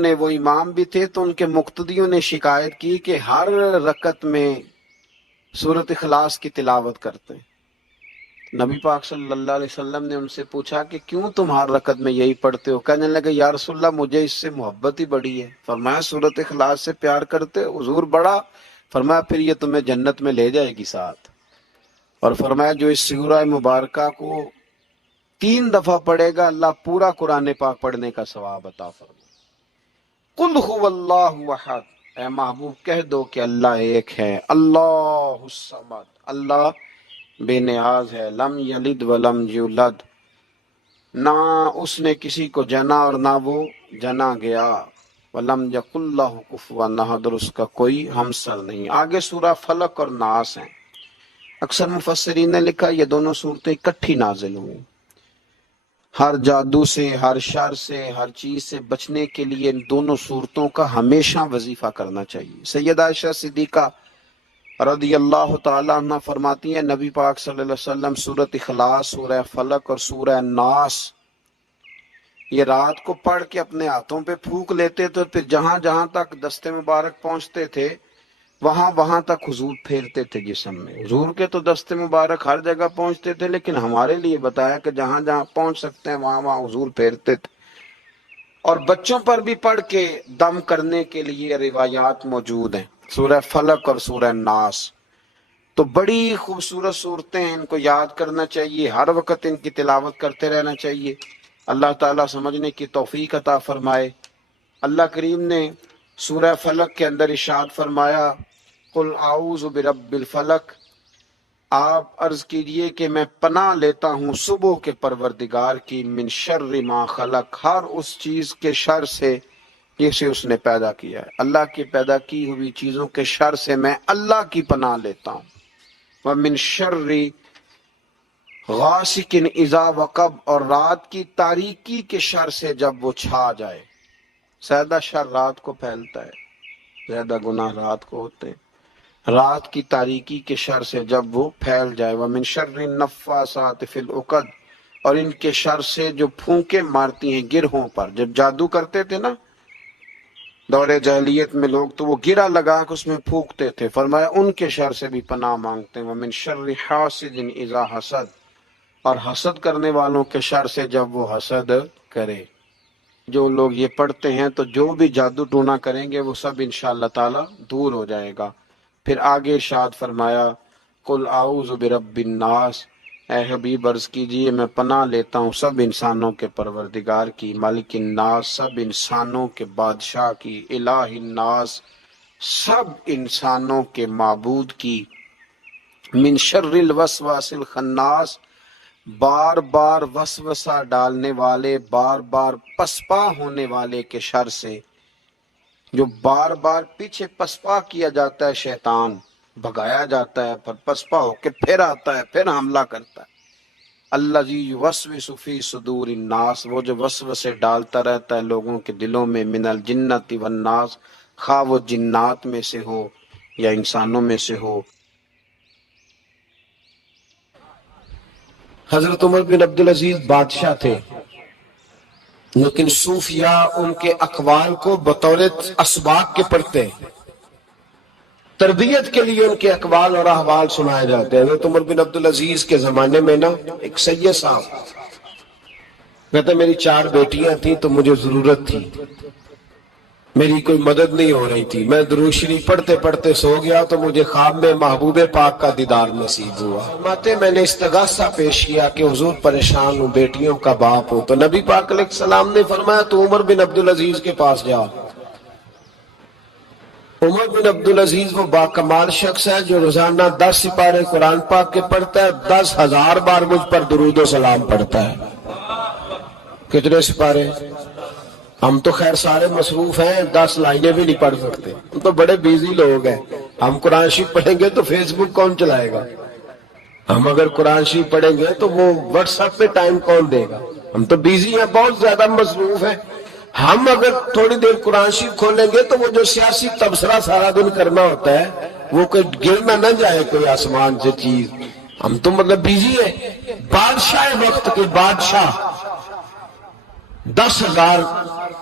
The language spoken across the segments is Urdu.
نے، وہ امام بھی تھے، تو ان کے مقتدیوں نے شکایت کی کہ ہر رکعت میں سورۃ اخلاص کی تلاوت کرتے ہیں۔ نبی پاک صلی اللہ علیہ وسلم نے ان سے پوچھا کہ کیوں تم ہر رکعت میں یہی پڑھتے ہو؟ کہنے لگے یا رسول اللہ مجھے اس سے محبت ہی بڑی ہے۔ فرمایا سورۃ اخلاص سے پیار کرتے ہو؟ حضور بڑا؟ فرمایا پھر یہ تمہیں جنت میں لے جائے گی ساتھ۔ اور فرمایا جو اس سورہ مبارکہ کو 3 دفعہ پڑھے گا اللہ پورا قرآن پاک پڑھنے کا ثواب عطا فرمائے۔ قل هو اللہ احد، اے محبوب کہہ دو کہ اللہ ایک ہے، اللہ الصمد، اللہ بے نیاز ہے، لم یلد ولم یولد، نہ اس نے کسی کو جنا اور نہ وہ جنا گیا، ولم یکن لہ کفوا احد، اور اس کا کوئی ہمسر نہیں۔ آگے سورہ فلق اور ناس ہیں۔ اکثر مفسرین نے لکھا یہ دونوں صورتیں اکٹھی نازل ہوئیں۔ ہر جادو سے، ہر شر سے، ہر چیز سے بچنے کے لیے ان دونوں صورتوں کا ہمیشہ وظیفہ کرنا چاہیے۔ سیدہ عائشہ صدیقہ رضی اللہ تعالیٰ عنہ فرماتی ہیں نبی پاک صلی اللہ علیہ وسلم سورۃ اخلاص، سورہ فلق اور سورہ ناس یہ رات کو پڑھ کے اپنے ہاتھوں پہ پھونک لیتے تھے، پھر جہاں جہاں تک دست مبارک پہنچتے تھے وہاں تک حضور پھیرتے تھے جسم میں۔ حضور کے تو دست مبارک ہر جگہ پہنچتے تھے، لیکن ہمارے لیے بتایا کہ جہاں جہاں پہنچ سکتے ہیں وہاں حضور پھیرتے تھے۔ اور بچوں پر بھی پڑھ کے دم کرنے کے لیے روایات موجود ہیں، سورہ فلق اور سورہ ناس۔ تو بڑی خوبصورت صورتیں ہیں، ان کو یاد کرنا چاہیے، ہر وقت ان کی تلاوت کرتے رہنا چاہیے۔ اللہ تعالیٰ سمجھنے کی توفیق عطا فرمائے۔ اللہ کریم نے سورہ فلق کے اندر ارشاد فرمایا قل اعوذ برب الفلق، آپ عرض کیجئے کہ میں پناہ لیتا ہوں صبح کے پروردگار کی، من شر ما خلق، ہر اس چیز کے شر سے جسے اس نے پیدا کیا ہے۔ اللہ کی پیدا کی ہوئی چیزوں کے شر سے میں اللہ کی پناہ لیتا ہوں۔ ومن شر غاسق اذا وقب، اور رات کی تاریکی کے شر سے جب وہ چھا جائے۔ زیادہ شر رات کو پھیلتا ہے، زیادہ گناہ رات کو ہوتے ہیں۔ رات کی تاریکی کے شر سے جب وہ پھیل جائے۔ ومن شر النفاثات فی العقد، اور ان کے شر سے جو پھونکے مارتی ہیں گرہوں پر۔ جب جادو کرتے تھے نا دور جاہلیت میں لوگ، تو وہ گرہ لگا کے اس میں پھونکتے تھے، فرمایا ان کے شر سے بھی پناہ مانگتے ہیں۔ ومن شر حاسد اذا حسد، اور حسد کرنے والوں کے شر سے جب وہ حسد کرے۔ جو لوگ یہ پڑھتے ہیں تو جو بھی جادو ٹونا کریں گے وہ سب انشاءاللہ تعالی دور ہو جائے گا۔ پھر آگے ارشاد فرمایا قل اعوذ برب الناس، اے حبیب عرض کیجئے میں پناہ لیتا ہوں سب انسانوں کے پروردگار کی، مالک الناس، سب انسانوں کے بادشاہ کی، الہ الناس، سب انسانوں کے معبود کی، من شر الوسواس الخناس، بار بار وسوسہ ڈالنے والے، بار بار پسپا ہونے والے کے شر سے، جو بار بار پیچھے پسپا کیا جاتا ہے، شیطان بھگایا جاتا ہے، پھر پسپا ہو کے پھر آتا ہے، پھر حملہ کرتا ہے۔ الذی یوسوس فی صدور الناس، وہ جو وسوسے ڈالتا رہتا ہے لوگوں کے دلوں میں، من الجنۃ والناس، خواہ وہ جنات میں سے ہو یا انسانوں میں سے ہو۔ حضرت عمر بن عبدالعزیز بادشاہ تھے، لیکن صوفیاء ان کے اقوال کو بطور اسباق کے پڑھتے ہیں، تربیت کے لیے ان کے اقوال اور احوال سنائے جاتے ہیں۔ حضرت عمر بن عبدالعزیز کے زمانے میں نا ایک سید صاحب کہتے میری 4 بیٹیاں تھیں تو مجھے ضرورت تھی، میری کوئی مدد نہیں ہو رہی تھی، میں درود شریف پڑھتے پڑھتے سو گیا تو مجھے خواب میں محبوب پاک کا دیدار نصیب ہوا۔ فرماتے میں نے استغاثہ پیش کیا کہ حضور پریشان ہوں، بیٹیوں کا باپ ہوں، تو نبی پاک علیہ السلام نے فرمایا تو عمر بن عبدالعزیز کے پاس جا۔ عمر بن عبدالعزیز وہ باکمال شخص ہے جو روزانہ 10 سپارے قرآن پاک کے پڑھتا ہے، 10,000 بار مجھ پر درود و سلام پڑھتا ہے۔ کتنے سپارے؟ ہم تو خیر سارے مصروف ہیں، 10 لائنیں بھی نہیں پڑھ سکتے، ہم تو بڑے بیزی لوگ ہیں۔ ہم قرآن شریف پڑھیں گے تو فیس بک کون چلائے گا؟ ہم اگر قرآن شریف پڑھیں گے تو وہ واٹس ایپ پہ ٹائم کون دے گا؟ ہم تو بیزی ہیں، بہت زیادہ مصروف ہیں۔ ہم اگر تھوڑی دیر قرآن شریف کھولیں گے تو وہ جو سیاسی تبصرہ سارا دن کرنا ہوتا ہے وہ کوئی گرنا نہ جائے کوئی آسمان سے چیز۔ ہم تو مطلب بیزی ہیں۔ بادشاہ وقت کے بادشاہ 10,000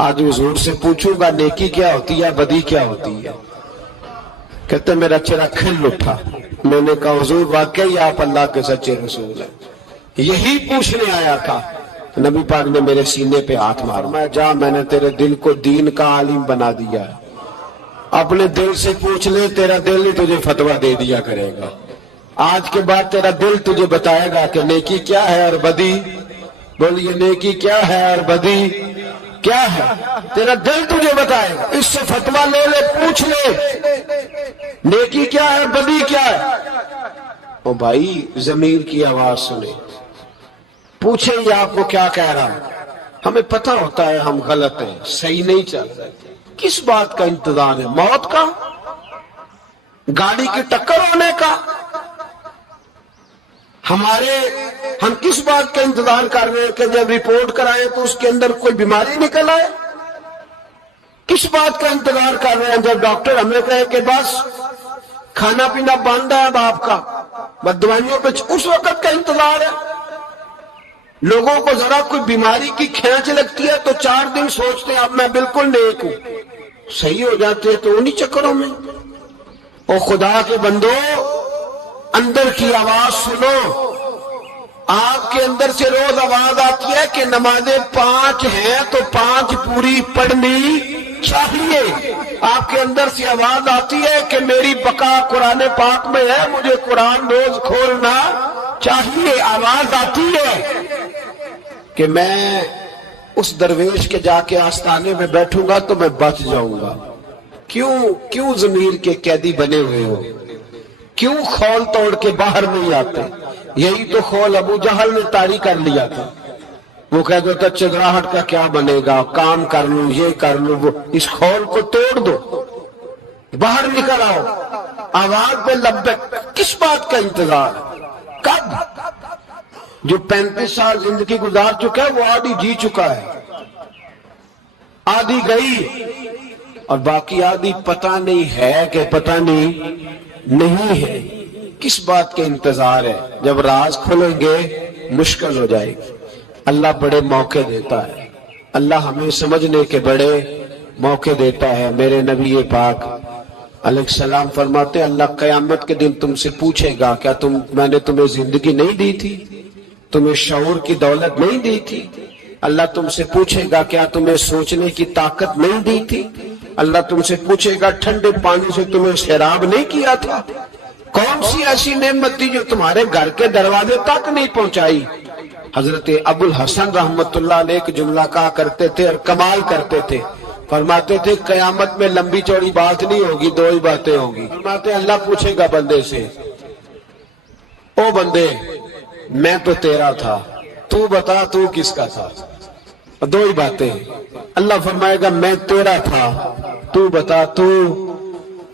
آج حضور سے پوچھوں گا نیکی کیا ہوتی ہے بدی کیا ہوتی ہے، کہتے میرا چہرہ کھل اٹھا۔ میں نے کہا حضور واقعی آپ اللہ کے سچے رسول ہیں، یہی پوچھنے آیا تھا۔ نبی پاک نے میرے سینے پہ ہاتھ مارا، میں جا میں نے تیرے دل کو دین کا عالم بنا دیا ہے، اپنے دل سے پوچھ لے، تیرا دل ہی تجھے فتویٰ دے دیا کرے گا۔ آج کے بعد تیرا دل تجھے بتائے گا کہ نیکی کیا ہے اور بدی، بولیے نیکی کیا ہے اور بدی کیا ہے، تیرا دل تجھے بتائے گا۔ اس سے فتویٰ لے لے، پوچھ لے نیکی کیا ہے بدی کیا ہے۔ او بھائی ضمیر کی آواز سنے، پوچھیں یہ آپ کو کیا کہہ رہا ہے، ہمیں پتہ ہوتا ہے ہم غلط ہیں، صحیح نہیں چل رہے، کس بات کا انتظار ہے، موت کا، گاڑی کی ٹکر ہونے کا، ہم کس بات کا انتظار کر رہے ہیں کہ جب رپورٹ کرائے تو اس کے اندر کوئی بیماری نکل آئے، کس بات کا انتظار کر رہے ہیں جب ڈاکٹر ہمیں کہے کہ بس کھانا پینا بند ہے اب آپ کا، بس دوائیوں پہ، اس وقت کا انتظار ہے۔ لوگوں کو ذرا کوئی بیماری کی کھینچ لگتی ہے تو 4 دن سوچتے ہیں اب میں بالکل نیک ہوں، صحیح ہو جاتے ہیں تو انہی چکروں میں۔ او خدا کے بندو، اندر کی آواز سنو، آپ کے اندر سے روز آواز آتی ہے کہ نمازیں 5 ہیں تو 5 پوری پڑھنی چاہیے، آپ کے اندر سے آواز آتی ہے کہ میری بقا قرآن پاک میں ہے، مجھے قرآن روز کھولنا چاہیے، آواز آتی ہے کہ میں اس درویش کے جا کے آستانے میں بیٹھوں گا تو میں بچ جاؤں گا۔ کیوں ضمیر کے قیدی بنے ہوئے ہو، کیوں خول توڑ کے باہر نہیں آتے؟ یہی تو خول ابو جہل نے طاری کر لیا تھا، وہ کہتا تھا چگراہٹ کا کیا بنے گا، کام کر لوں یہ کر لوں وہ، اس خول کو توڑ دو، باہر نکل آؤ، آواز پہ لبیک، کس بات کا انتظار، کب؟ جو 35 سال زندگی گزار چکا ہے وہ آدھی جی چکا ہے، آدھی گئی اور باقی آدھی پتہ نہیں ہے کہ پتہ نہیں ہے۔ کس بات کے انتظار ہے؟ جب راز کھلیں گے مشکل ہو جائے گی۔ اللہ بڑے موقع دیتا ہے، اللہ ہمیں سمجھنے کے بڑے موقع دیتا ہے۔ میرے نبی پاک علیہ السلام فرماتے اللہ قیامت کے دن تم سے پوچھے گا کیا میں نے تمہیں زندگی نہیں دی تھی، تمہیں شعور کی دولت نہیں دی تھی؟ اللہ تم سے پوچھے گا کیا تمہیں سوچنے کی طاقت نہیں دی تھی؟ اللہ تم سے پوچھے گا ٹھنڈے پانی سے تمہیں سیراب نہیں کیا تھا؟ کون سی ایسی نعمت تھی جو تمہارے گھر کے دروازے تک نہیں پہنچائی؟ حضرت ابو الحسن رحمت اللہ علیہ ایک جملہ کہا کرتے تھے اور کمال کرتے تھے، فرماتے تھے قیامت میں لمبی چوڑی بات نہیں ہوگی، 2 ہی باتیں ہوگی۔ فرماتے اللہ پوچھے گا بندے سے، او بندے میں تو تیرا تھا، تو بتا تو کس کا تھا؟ 2 ہی باتیں۔ اللہ فرمائے گا میں تیرا تھا، تو بتا تو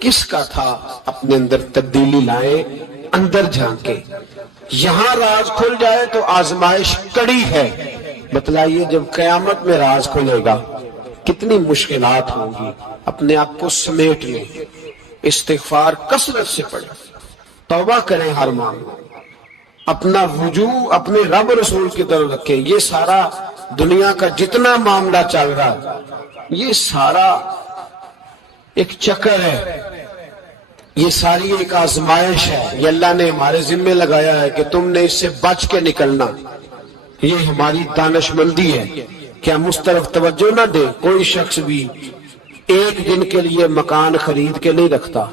کس کا تھا؟ اپنے اندر تبدیلی لائے، اندر جھانکے، یہاں راز کھل جائے تو آزمائش کڑی ہے۔ بتلائیے جب قیامت میں راز کھلے گا کتنی مشکلات ہوں گی۔ اپنے آپ کو سمیٹ لیں، استغفار کثرت سے پڑھیں، توبہ کریں ہر معاملہ، اپنا رجوع اپنے رب رسول کی طرف رکھیں۔ یہ سارا دنیا کا جتنا معاملہ چل رہا یہ سارا ایک چکر ہے، یہ ساری ایک آزمائش ہے، یہ اللہ نے ہمارے ذمہ لگایا ہے کہ تم نے اس سے بچ کے نکلنا۔ یہ ہماری دانش مندی ہے کہ ہم اس طرف توجہ نہ دیں۔ کوئی شخص بھی 1 دن کے لیے مکان خرید کے نہیں رکھتا۔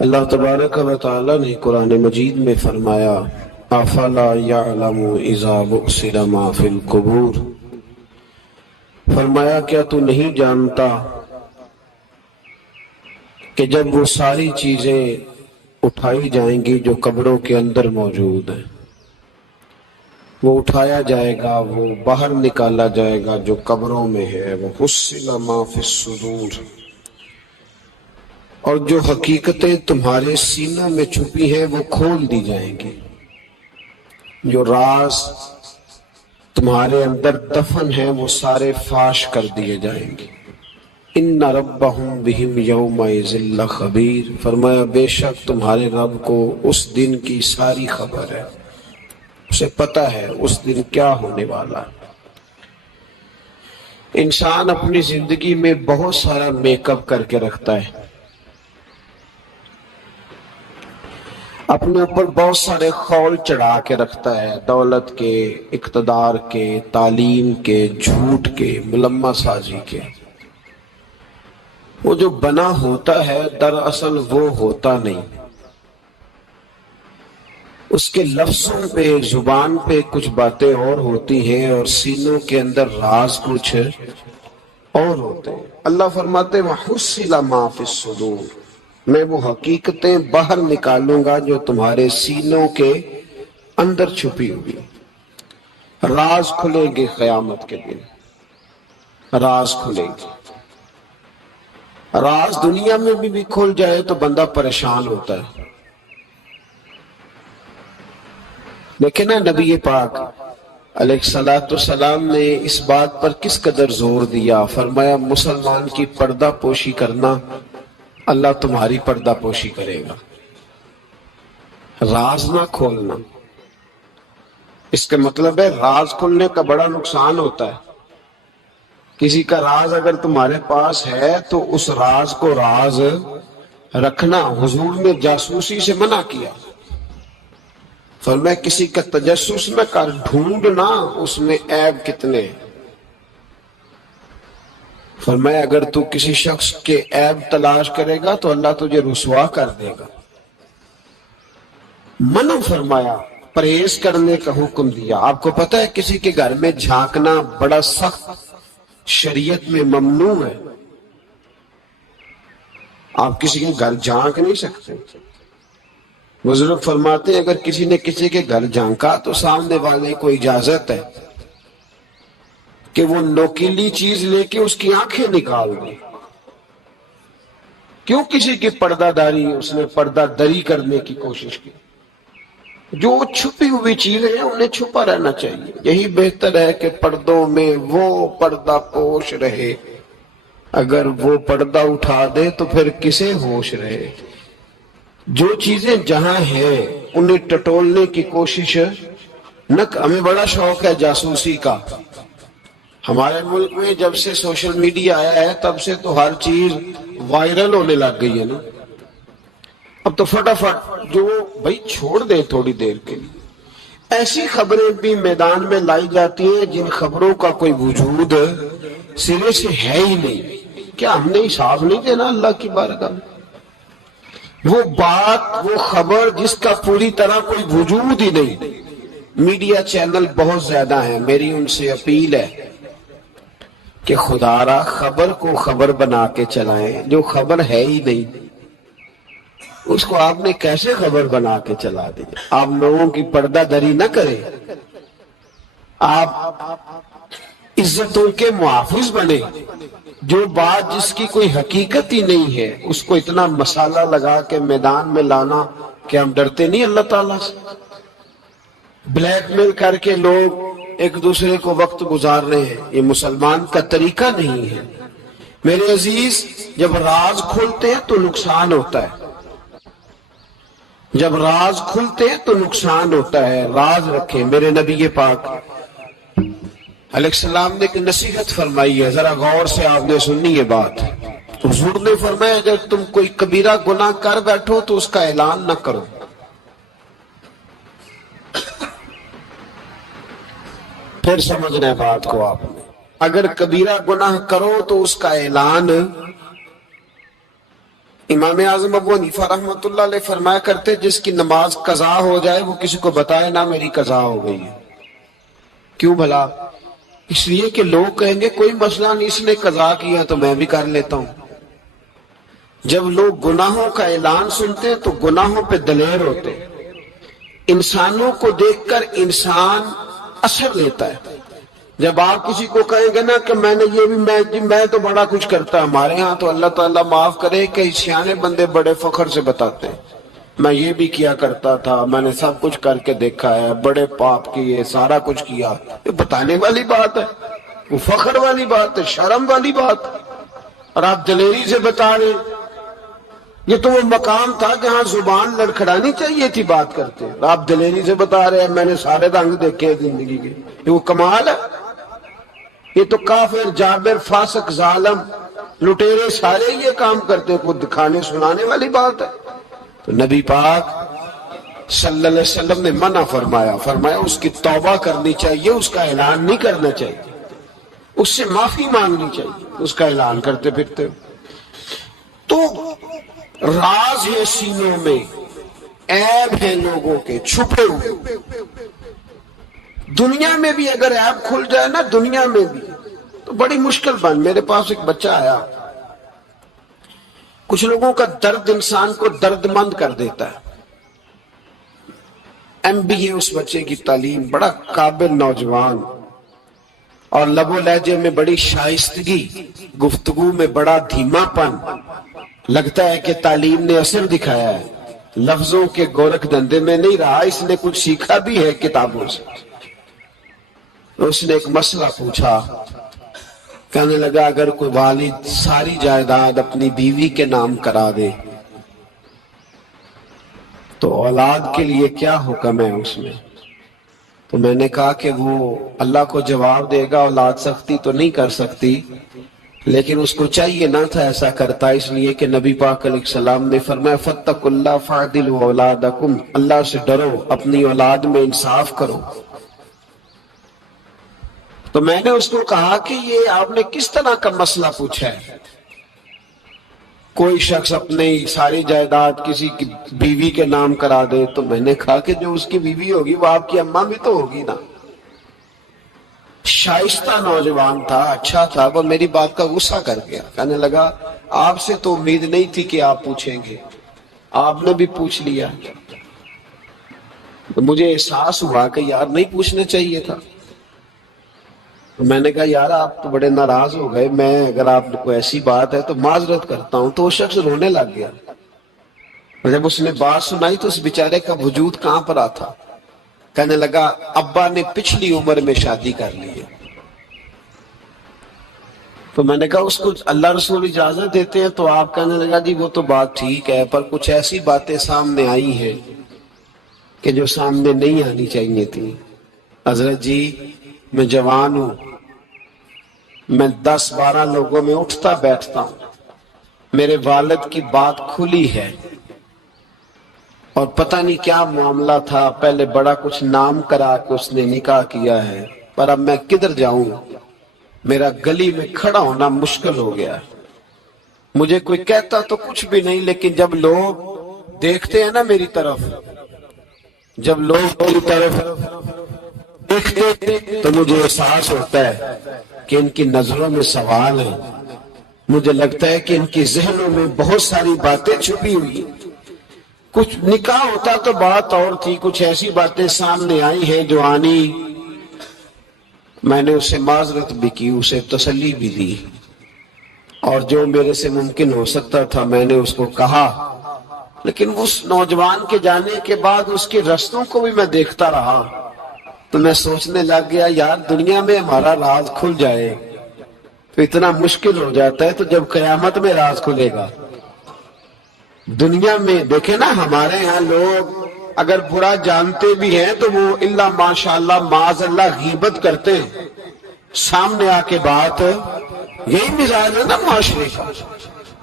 اللہ تبارک و تعالی نے قرآن مجید میں فرمایا افلا یعلم اذا بؤثر ما فی القبور، فرمایا کیا تو نہیں جانتا کہ جب وہ ساری چیزیں اٹھائی جائیں گی جو قبروں کے اندر موجود ہیں، وہ اٹھایا جائے گا، وہ باہر نکالا جائے گا جو قبروں میں ہے، وہ حصل ما فی الصدور، اور جو حقیقتیں تمہارے سینوں میں چھپی ہیں وہ کھول دی جائیں گی، جو راز تمہارے اندر دفن ہیں وہ سارے فاش کر دیے جائیں گے۔ ان ربہم بہم یومئذ لخبیر، فرمایا بے شک تمہارے رب کو اس دن کی ساری خبر ہے۔ اسے پتا ہے اس دن کیا ہونے والا ہے۔ انسان اپنی زندگی میں بہت سارا میک اپ کر کے رکھتا ہے، اپنے اوپر بہت سارے خول چڑھا کے رکھتا ہے، دولت کے، اقتدار کے، تعلیم کے، جھوٹ کے، ملمہ سازی کے۔ وہ جو بنا ہوتا ہے دراصل وہ ہوتا نہیں، اس کے لفظوں پہ، زبان پہ کچھ باتیں اور ہوتی ہیں اور سینوں کے اندر راز کچھ اور ہوتے ہیں۔ اللہ فرماتے ہیں وَحُصِّلَ مَا فِي الصُّدُورِ، میں وہ حقیقتیں باہر نکالوں گا جو تمہارے سینوں کے اندر چھپی ہوئی۔ راز کھلیں گے قیامت کے دن، راز کھلیں گے۔ راز دنیا میں بھی کھل جائے تو بندہ پریشان ہوتا ہے، لیکن نبی پاک علیہ السلام نے اس بات پر کس قدر زور دیا، فرمایا مسلمان کی پردہ پوشی کرنا، اللہ تمہاری پردہ پوشی کرے گا۔ راز نہ کھولنا، اس کا مطلب ہے راز کھولنے کا بڑا نقصان ہوتا ہے۔ کسی کا راز اگر تمہارے پاس ہے تو اس راز کو راز رکھنا، حضور نے جاسوسی سے منع کیا، فرمایا کسی کا تجسس نہ کر، ڈھونڈنا اس میں عیب کتنے۔ فرمایا اگر تو کسی شخص کے عیب تلاش کرے گا تو اللہ تجھے رسوا کر دے گا۔ منع فرمایا، پرہیز کرنے کا حکم دیا۔ آپ کو پتہ ہے کسی کے گھر میں جھانکنا بڑا سخت شریعت میں ممنوع ہے، آپ کسی کے گھر جھانک نہیں سکتے۔ بزرگ فرماتے ہیں اگر کسی نے کسی کے گھر جھانکا تو سامنے والے کو اجازت ہے کہ وہ نوکیلی چیز لے کے اس کی آنکھیں نکال دے۔ کیوں کسی کی پردہ داری، اس نے پردہ دری کرنے کی کوشش کی۔ جو چھپی ہوئی چیزیں ہیں انہیں چھپا رہنا چاہیے، یہی بہتر ہے کہ پردوں میں وہ پردہ پوش رہے، اگر وہ پردہ اٹھا دے تو پھر کسے ہوش رہے۔ جو چیزیں جہاں ہیں انہیں ٹٹولنے کی کوشش نہ۔ ہمیں بڑا شوق ہے جاسوسی کا، ہمارے ملک میں جب سے سوشل میڈیا آیا ہے تب سے تو ہر چیز وائرل ہونے لگ گئی ہے نا۔ اب تو فٹافٹ جو بھائی چھوڑ دیں تھوڑی دیر کے لیے، ایسی خبریں بھی میدان میں لائی جاتی ہیں جن خبروں کا کوئی وجود سرے سے ہے ہی نہیں۔ کیا ہم نے حساب نہیں دینا اللہ کی بارگاہ میں؟ وہ بات، وہ خبر جس کا پوری طرح کوئی وجود ہی نہیں۔ میڈیا چینل بہت زیادہ ہیں، میری ان سے اپیل ہے کہ خدا را خبر کو خبر بنا کے چلائیں، جو خبر ہے ہی نہیں اس کو آپ نے کیسے خبر بنا کے چلا دی۔ آپ لوگوں کی پردہ دری نہ کریں، آپ عزتوں کے محافظ بنے۔ جو بات جس کی کوئی حقیقت ہی نہیں ہے اس کو اتنا مسالہ لگا کے میدان میں لانا کہ ہم ڈرتے نہیں اللہ تعالیٰ سے؟ بلیک میل کر کے لوگ ایک دوسرے کو وقت گزار رہے ہیں، یہ مسلمان کا طریقہ نہیں ہے۔ میرے عزیز جب راز کھولتے ہیں تو نقصان ہوتا ہے، جب راز کھلتے ہیں تو نقصان ہوتا ہے۔ راز رکھیں۔ میرے نبی پاک علیہ السلام نے ایک نصیحت فرمائی ہے، ذرا غور سے آپ نے سننی یہ بات۔ حضور نے فرمایا جب تم کوئی کبیرہ گناہ کر بیٹھو تو اس کا اعلان نہ کرو۔ پھر سمجھنا ہے بات کو آپ نے، اگر کبیرہ گناہ کرو تو اس کا اعلان۔ امام اعظم ابو حنیفہ رحمۃ اللہ علیہ فرمایا کرتے جس کی نماز قضا ہو جائے وہ کسی کو بتائے نہ میری قضا ہو گئی ہے۔ کیوں بھلا؟ اس لیے کہ لوگ کہیں گے کوئی مسئلہ نہیں، اس نے قضا کیا تو میں بھی کر لیتا ہوں۔ جب لوگ گناہوں کا اعلان سنتے ہیں تو گناہوں پہ دلیر ہوتے ہیں۔ انسانوں کو دیکھ کر انسان اثر لیتا ہے۔ جب آپ کسی کو کہیں گے نا کہ میں نے یہ بھی میں تو بڑا کچھ کرتا، ہمارے ہاں تو اللہ تعالیٰ معاف کرے کہ سیانے بندے بڑے فخر سے بتاتے ہیں میں یہ بھی کیا کرتا تھا، میں نے سب کچھ کر کے دیکھا ہے، بڑے پاپ کیے، سارا کچھ کیا۔ یہ بتانے والی بات ہے، وہ فخر والی بات ہے، شرم والی بات، اور آپ دلیری سے بتا رہے ہیں۔ یہ تو وہ مقام تھا جہاں زبان لڑکھڑانی چاہیے تھی بات کرتے. آپ دلیری سے بتا رہے ہیں میں نے سارے رنگ دیکھے ہیں زندگی کے. یہ وہ کمال ہے. یہ تو کافر، جابر، فاسق، ظالم، لٹیرے سارے یہ کام کرتے ہیں. خود دکھانے سنانے والی بات ہے. تو نبی پاک صلی اللہ علیہ وسلم نے منع فرمایا اس کی توبہ کرنی چاہیے، اس کا اعلان نہیں کرنا چاہیے، اس سے معافی مانگنی چاہیے، اس کا اعلان کرتے پھرتے. تو راز ہے سینوں میں، عیب ہے لوگوں کے چھپے ہوئے. دنیا میں بھی اگر عیب کھل جائے نا، دنیا میں بھی تو بڑی مشکل بن. میرے پاس ایک بچہ آیا. کچھ لوگوں کا درد انسان کو درد مند کر دیتا ہے. ایم بی اے اس بچے کی تعلیم، بڑا قابل نوجوان، اور لب و لہجے میں بڑی شائستگی، گفتگو میں بڑا دھیما پن. لگتا ہے کہ تعلیم نے اثر دکھایا ہے، لفظوں کے گورکھ دھندے میں نہیں رہا، اس نے کچھ سیکھا بھی ہے کتابوں سے. اس نے ایک مسئلہ پوچھا. کہنے لگا اگر کوئی والد ساری جائیداد اپنی بیوی کے نام کرا دے تو اولاد کے لیے کیا حکم ہے اس میں؟ تو میں نے کہا کہ وہ اللہ کو جواب دے گا، اولاد سختی تو نہیں کر سکتی، لیکن اس کو چاہیے نہ تھا ایسا کرتا، اس لیے کہ نبی پاک علیہ السلام نے فرمایا فَاتَّقُوا اللَّهَ فَاعْدِلُوا أَوْلَادَكُمْ، اللہ سے ڈرو، اپنی اولاد میں انصاف کرو. تو میں نے اس کو کہا کہ یہ آپ نے کس طرح کا مسئلہ پوچھا ہے؟ کوئی شخص اپنی ساری جائیداد کسی کی بیوی کے نام کرا دے. تو میں نے کہا کہ جو اس کی بیوی ہوگی وہ آپ کی اماں بھی تو ہوگی نا. شائستہ نوجوان تھا، اچھا تھا، وہ میری بات کا غصہ کر گیا. کہنے لگا آپ سے تو امید نہیں تھی کہ آپ پوچھیں گے، آپ نے بھی پوچھ لیا. تو مجھے احساس ہوا کہ یار نہیں پوچھنا چاہیے تھا. میں نے کہا یار آپ تو بڑے ناراض ہو گئے، میں اگر آپ کو ایسی بات ہے تو معذرت کرتا ہوں. تو وہ شخص رونے لگ گیا. جب اس نے بات سنائی تو اس بیچارے کا وجود کہاں پر آتا. کہنے لگا ابا نے پچھلی عمر میں شادی کر لی ہے. تو میں نے کہا اس کو اللہ رسول اجازت دیتے ہیں. تو آپ کہنے لگا جی وہ تو بات ٹھیک ہے، پر کچھ ایسی باتیں سامنے آئی ہیں کہ جو سامنے نہیں آنی چاہیے تھی. حضرت جی میں جوان ہوں، میں 10-12 لوگوں میں اٹھتا بیٹھتا ہوں. میرے والد کی بات کھلی ہے اور پتہ نہیں کیا معاملہ تھا، پہلے بڑا کچھ نام کرا کے اس نے نکاح کیا ہے، پر اب میں کدھر جاؤں؟ میرا گلی میں کھڑا ہونا مشکل ہو گیا. مجھے کوئی کہتا تو کچھ بھی نہیں، لیکن جب لوگ دیکھتے ہیں نا میری طرف، جب لوگ میری طرف دیکھتے تو مجھے احساس ہوتا ہے کہ ان کی نظروں میں سوال ہے. مجھے لگتا ہے کہ ان کی ذہنوں میں بہت ساری باتیں چھپی ہوئی. کچھ نکاح ہوتا تو بات اور تھی، کچھ ایسی باتیں سامنے آئی ہیں جو آنی. میں نے اسے معذرت بھی کی، اسے تسلی بھی دی، اور جو میرے سے ممکن ہو سکتا تھا میں نے اس کو کہا. لیکن اس نوجوان کے جانے کے بعد اس کے رستوں کو بھی میں دیکھتا رہا تو میں سوچنے لگ گیا یار دنیا میں ہمارا راز کھل جائے تو اتنا مشکل ہو جاتا ہے، تو جب قیامت میں راز کھلے گا. دنیا میں دیکھیں نا ہمارے ہاں لوگ اگر برا جانتے بھی ہیں تو وہ الا ماشاءاللہ معاذ اللہ غیبت کرتے ہیں. سامنے آ کے بات، یہی مزاج ہے نا معاشرے کا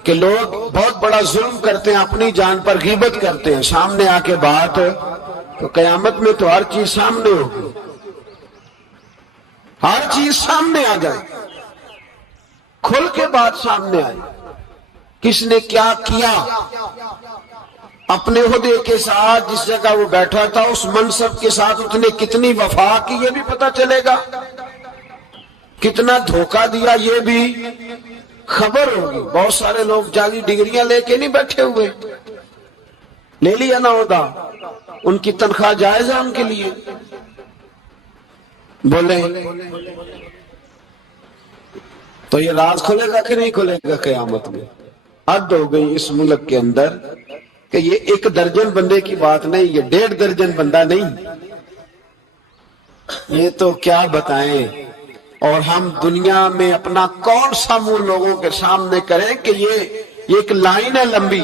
کہ لوگ بہت بڑا ظلم کرتے ہیں، اپنی جان پر غیبت کرتے ہیں، سامنے آ کے بات تو قیامت میں تو ہر چیز سامنے ہوگی، ہر چیز سامنے آ جائے، کھل کے بات سامنے آئے. کس نے کیا کیا اپنے عہدے کے ساتھ، جس جگہ وہ بیٹھا تھا اس منصب کے ساتھ اس نے کتنی وفا کی یہ بھی پتہ چلے گا، کتنا دھوکہ دیا یہ بھی خبر ہوگی. بہت سارے لوگ جعلی ڈگریاں لے کے نہیں بیٹھے ہوئے، لے لیا نہ ہوتا، ان کی تنخواہ جائز ہے ان کے لیے. بولے تو یہ راز کھلے گا کہ نہیں کھلے گا قیامت میں؟ حد ہو گئی اس ملک کے اندر کہ یہ 1 درجن بندے کی بات نہیں، یہ 1.5 درجن بندہ نہیں، یہ تو کیا بتائیں. اور ہم دنیا میں اپنا کون سا منہ لوگوں کے سامنے کریں کہ یہ ایک لائن ہے لمبی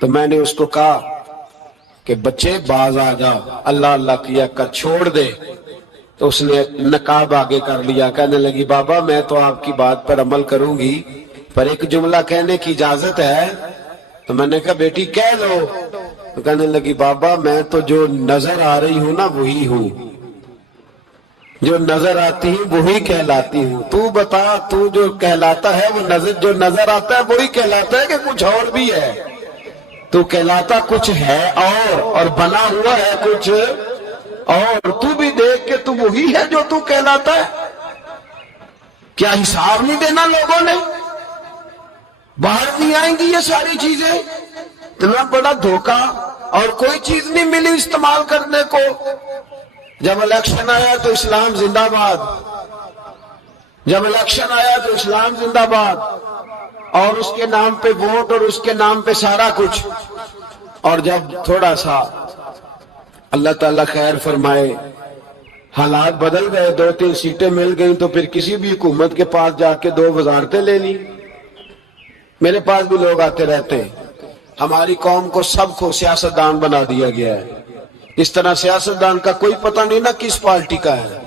تو میں نے اس کو کہا کہ بچے باز آ جا، اللہ اللہ کیا کر چھوڑ دے. تو اس نے نقاب آگے کر لیا، کہنے لگی بابا میں تو آپ کی بات پر عمل کروں گی پر ایک جملہ کہنے کی اجازت ہے؟ تو میں نے کہا بیٹی کہہ لو. تو کہنے لگی بابا میں تو جو نظر آ رہی ہوں نا وہی ہوں، جو نظر آتی ہوں وہی کہلاتی ہوں. تو بتا تو جو کہلاتا ہے وہ جو نظر آتا ہے وہی کہلاتا ہے کہ کچھ اور بھی ہے؟ تو کہلاتا کچھ ہے اور بنا ہوا ہے کچھ اور. تو بھی دیکھ کے تو وہی ہے جو تو کہلاتا ہے. کیا حساب نہیں دینا لوگوں نے؟ باہر نہیں آئیں گی یہ ساری چیزیں؟ اتنا بڑا دھوکہ اور کوئی چیز نہیں ملی استعمال کرنے کو. جب الیکشن آیا تو اسلام زندہ باد، جب الیکشن آیا تو اسلام زندہ باد، اور اس کے نام پہ ووٹ اور اس کے نام پہ سارا کچھ. اور جب تھوڑا سا اللہ تعالیٰ خیر فرمائے حالات بدل گئے، 2-3 سیٹیں مل گئیں، تو پھر کسی بھی حکومت کے پاس جا کے 2 وزارتیں لے لی. میرے پاس بھی لوگ آتے رہتے ہیں. ہماری قوم کو سب کو سیاستدان بنا دیا گیا ہے. اس طرح سیاستدان کا کوئی پتہ نہیں نا کس پارٹی کا ہے،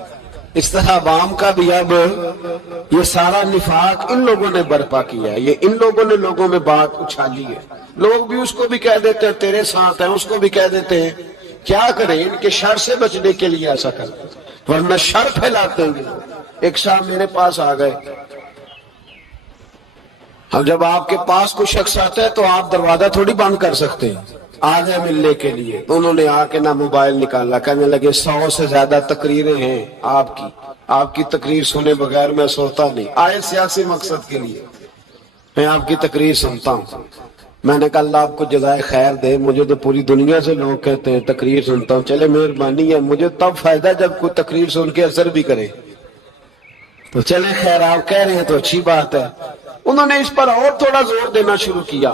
اس طرح عوام کا بھی اب یہ سارا نفاق ان لوگوں نے برپا کیا ہے. یہ ان لوگوں نے لوگوں میں بات اچھالی ہے. لوگ بھی اس کو بھی کہہ دیتے ہیں تیرے ساتھ ہیں، اس کو بھی کہہ دیتے ہیں. کیا کریں؟ ان کے شر سے بچنے کے لیے ایسا کرتے ہیں، ورنہ شر پھیلاتے ہیں. ایک صاحب میرے پاس آ گئے. اب جب آپ کے پاس کوئی شخص آتا ہے تو آپ دروازہ تھوڑی بند کر سکتے ہیں. آ گئے ملنے کے لیے تو انہوں نے آ کے نہ موبائل نکالا، کہنے لگے 100 سے زیادہ تقریریں ہیں آپ کی تقریر سنے بغیر میں سوتا نہیں. آئے سیاسی مقصد کے لیے، میں آپ کی تقریر سنتا ہوں. میں نے کہا اللہ آپ کو جزائے خیر دے، مجھے تو پوری دنیا سے لوگ کہتے ہیں تقریر سنتا ہوں. چلے مہربانی ہے، مجھے تب فائدہ جب کوئی تقریر سن کے اثر بھی کرے. تو چلے خیر آپ کہہ رہے ہیں تو اچھی بات ہے. انہوں نے اس پر اور تھوڑا زور دینا شروع کیا.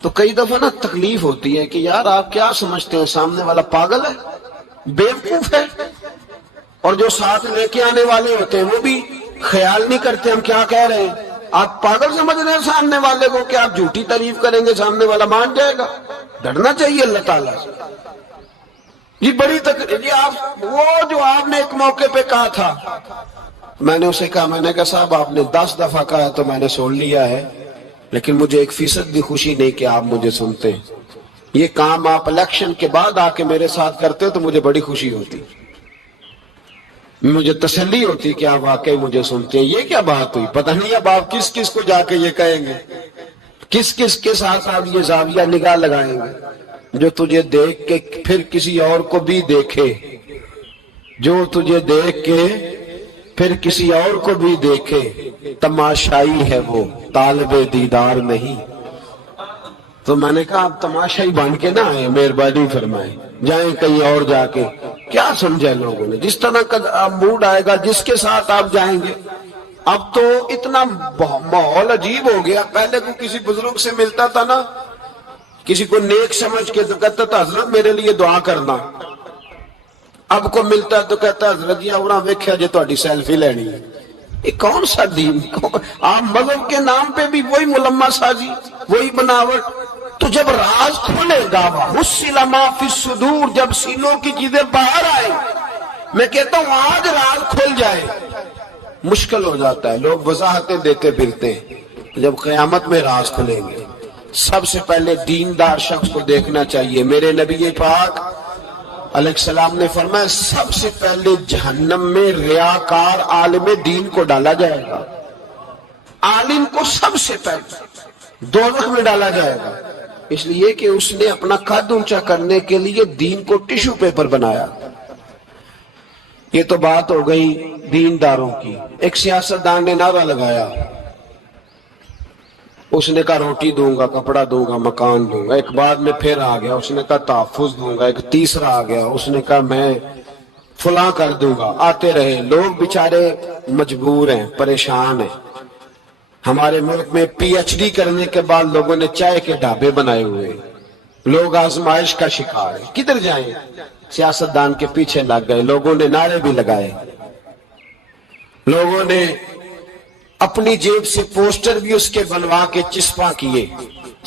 تو کئی دفعہ نا تکلیف ہوتی ہے کہ یار آپ کیا سمجھتے ہیں سامنے والا پاگل ہے، بیوقوف ہے. اور جو ساتھ لے کے آنے والے ہوتے ہیں وہ بھی خیال نہیں کرتے ہم کیا کہہ رہے ہیں. آپ پاگل سمجھ رہے ہیں سامنے والے کو کہ آپ جھوٹی تعریف کریں گے سامنے والا مان جائے گا. ڈرنا چاہیے اللہ تعالیٰ سے. یہ بڑی تکلیف. یہ آپ وہ جو آپ نے ایک موقع پہ کہا تھا، میں نے اسے کہا، میں نے کہا صاحب آپ نے 10 دفعہ کہا تو میں نے سن لیا ہے، لیکن مجھے 1% بھی خوشی نہیں کہ آپ مجھے سنتے. یہ کام آپ الیکشن کے بعد آ کے میرے ساتھ کرتے تو مجھے بڑی خوشی ہوتی، مجھے تسلی ہوتی کہ آپ واقعی مجھے سنتے ہیں. یہ کیا بات ہوئی؟ پتہ نہیں اب آپ کس کس کو جا کے یہ کہیں گے، کس کس کے ساتھ آپ یہ زاویہ نگاہ لگائیں گے. جو تجھے دیکھ کے پھر کسی اور کو بھی دیکھے، جو تجھے دیکھ کے پھر کسی اور کو بھی دیکھے، تماشائی ہے وہ طالب دیدار نہیں. تو میں نے کہا آپ تماشائی بن کے نہ آئے، مہربانی فرمائیں جائیں کہیں اور جا کے. کیا سمجھے لوگوں نے؟ جس طرح کا موڈ آئے گا جس کے ساتھ آپ جائیں گے. اب تو اتنا ماحول عجیب ہو گیا. پہلے کو کسی بزرگ سے ملتا تھا نا، کسی کو نیک سمجھ کے تو کہتا تھا حضرت میرے لیے دعا کرنا. اب کو ملتا تو کہتا حضرت جی اونا ویکھیا جے تہاڈی سیلفی لینی ہے. یہ کون سا دین؟ آپ مذہب کے نام پہ بھی وہی ملمہ سازی، وہی بناوٹ. تو جب راز کھلے گا وحصل ما فی الصدور، جب سینوں کی چیزیں باہر آئیں، میں کہتا ہوں آج راز کھل جائے مشکل ہو جاتا ہے. لوگ وضاحتیں دیتے پھرتے ہیں. جب قیامت میں راز کھلیں گے سب سے پہلے دیندار شخص کو دیکھنا چاہیے. میرے نبی پاک علیہ السلام نے فرمایا سب سے پہلے جہنم میں ریاکار عالم دین کو ڈالا جائے گا. عالم کو سب سے پہلے دوزخ میں ڈالا جائے گا، اس لیے کہ اس نے اپنا قد اونچا کرنے کے لیے دین کو ٹیشو پیپر بنایا. یہ تو بات ہو گئی دینداروں کی. ایک سیاستدان نے نعرہ لگایا، اس نے کہا روٹی دوں گا، کپڑا دوں گا، مکان دوں گا. ایک بعد میں پھر آ گیا، اس نے کہا تحفظ دوں گا. ایک تیسرا آ گیا، اس نے کہا میں فلاں کر دوں گا. آتے رہے. لوگ بیچارے مجبور ہیں، پریشان ہیں. ہمارے ملک میں پی ایچ ڈی کرنے کے بعد لوگوں نے چائے کے ڈھابے بنائے ہوئے. لوگ آزمائش کا شکار ہیں. کدھر جائیں؟ سیاستدان کے پیچھے لگ گئے. لوگوں نے نعرے بھی لگائے، لوگوں نے اپنی جیب سے پوسٹر بھی اس کے بنوا کے چسپاں کیے.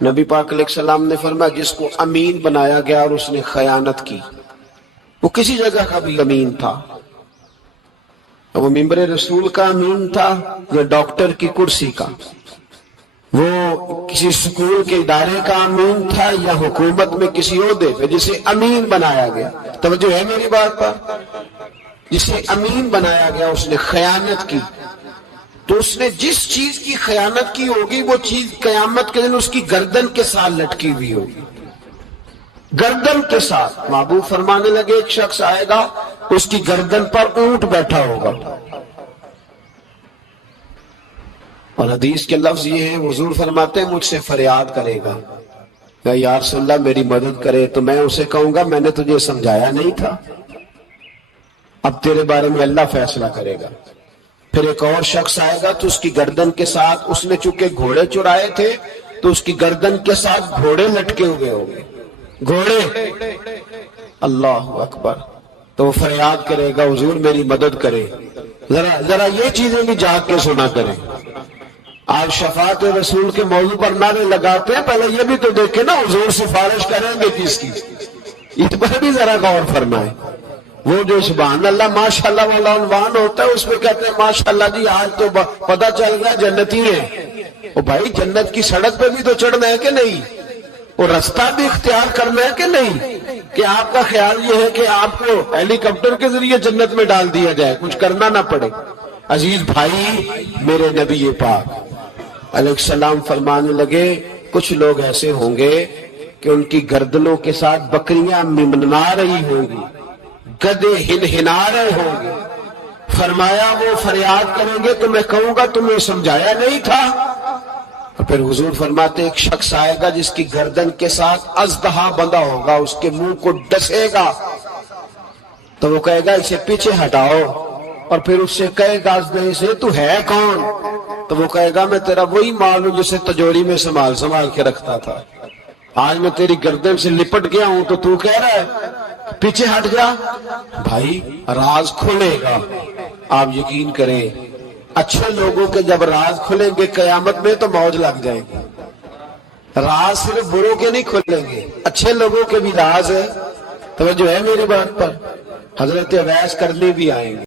نبی پاک علیہ السلام نے فرمایا جس کو امین بنایا گیا اور اس نے خیانت کی، وہ کسی جگہ کا بھی امین تھا، وہ ممبر رسول کا امین تھا یا ڈاکٹر کی کرسی کا، وہ کسی سکول کے ادارے کا امین تھا یا حکومت میں کسی عہدے پہ، جسے امین بنایا گیا، توجہ ہے میری بات پر، جسے امین بنایا گیا اس نے خیانت کی، تو اس نے جس چیز کی خیانت کی ہوگی وہ چیز قیامت کے دن اس کی گردن کے ساتھ لٹکی ہوئی ہوگی، گردن کے ساتھ۔ محبوب فرمانے لگے ایک شخص آئے گا اس کی گردن پر اونٹ بیٹھا ہوگا، اور حدیث کے لفظ یہ ہیں، حضور فرماتے ہیں مجھ سے فریاد کرے گا کہ یا رسول اللہ میری مدد کرے، تو میں اسے کہوں گا میں نے تجھے سمجھایا نہیں تھا، اب تیرے بارے میں اللہ فیصلہ کرے گا۔ پھر ایک اور شخص آئے گا تو اس کی گردن کے ساتھ، اس نے چونکہ گھوڑے چرائے تھے تو اس کی گردن کے ساتھ گھوڑے لٹکے ہوئے ہوں گے، گھوڑے، اللہ اکبر، تو وہ فریاد کرے گا حضور میری مدد کرے۔ ذرا یہ چیزیں بھی جاگ کے سنا کریں۔ آپ شفاعت رسول کے موضوع پر نعرے لگاتے ہیں، پہلے یہ بھی تو دیکھیں نا حضور سفارش کریں گے کس کی، اس پر بھی ذرا غور فرمائیں۔ وہ جو سبحان اللہ ماشاءاللہ والا عنوان ہوتا ہے اس میں کہتے ہیں ماشاءاللہ جی آج تو پتہ چل گیا جنتی ہیں۔ او بھائی جنت کی سڑک پہ بھی تو چڑھنا ہے کہ نہیں، وہ رستہ بھی اختیار کرنا ہے کہ نہیں، کہ آپ کا خیال یہ ہے کہ آپ کو ہیلی کاپٹر کے ذریعے جنت میں ڈال دیا جائے، کچھ کرنا نہ پڑے۔ عزیز بھائی، میرے نبی پاک علیہ السلام فرمانے لگے کچھ لوگ ایسے ہوں گے کہ ان کی گردنوں کے ساتھ بکریاں ممنا رہی ہوں گی، گدے ہنہنا رہے ہوں گے، فرمایا وہ فریاد کریں گے تو میں کہوں گا تمہیں سمجھایا نہیں تھا۔ اور پھر حضور فرماتے ایک شخص آئے گا جس کی گردن کے ساتھ اژدہا بندھا ہوگا، اس کے منہ کو ڈسے گا، تو وہ کہے گا اسے پیچھے ہٹاؤ، اور پھر اس سے کہے گا اژدہے سے تو ہے کون، تو وہ کہے گا میں تیرا وہی مال ہوں جسے تجوری میں سنبھال کے رکھتا تھا، آج میں تیری گردن سے لپٹ گیا ہوں تو تو کہہ رہا ہے پیچھے ہٹ جا۔ بھائی راز کھلے گا، آپ یقین کریں، اچھے لوگوں کے جب راز کھلیں گے قیامت میں تو موج لگ جائے گی۔ راز صرف بروں کے نہیں کھلیں گے، اچھے لوگوں کے بھی راز ہے، توجہ ہے میری بات پر۔ حضرت اویس کرنی بھی آئیں گے۔